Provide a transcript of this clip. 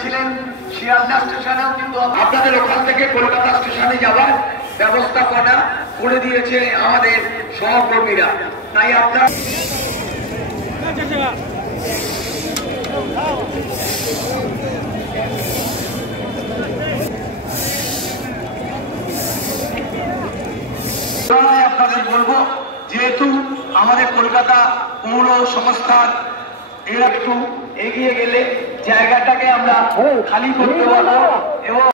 ছিলেন শিয়ালদা স্টেশনেও, কিন্তু আপনাদের ওখান থেকে কলকাতা স্টেশনে যাওয়ার ব্যবস্থাপনা করে দিয়েছে আমাদের সহকর্মীরা। তাই আপনার আপনাদের বলবো, যেহেতু আমাদের কলকাতা পৌর সংস্থার এরা একটু এগিয়ে গেলে জায়গাটাকে আমরা খালি করতে পারবো এবং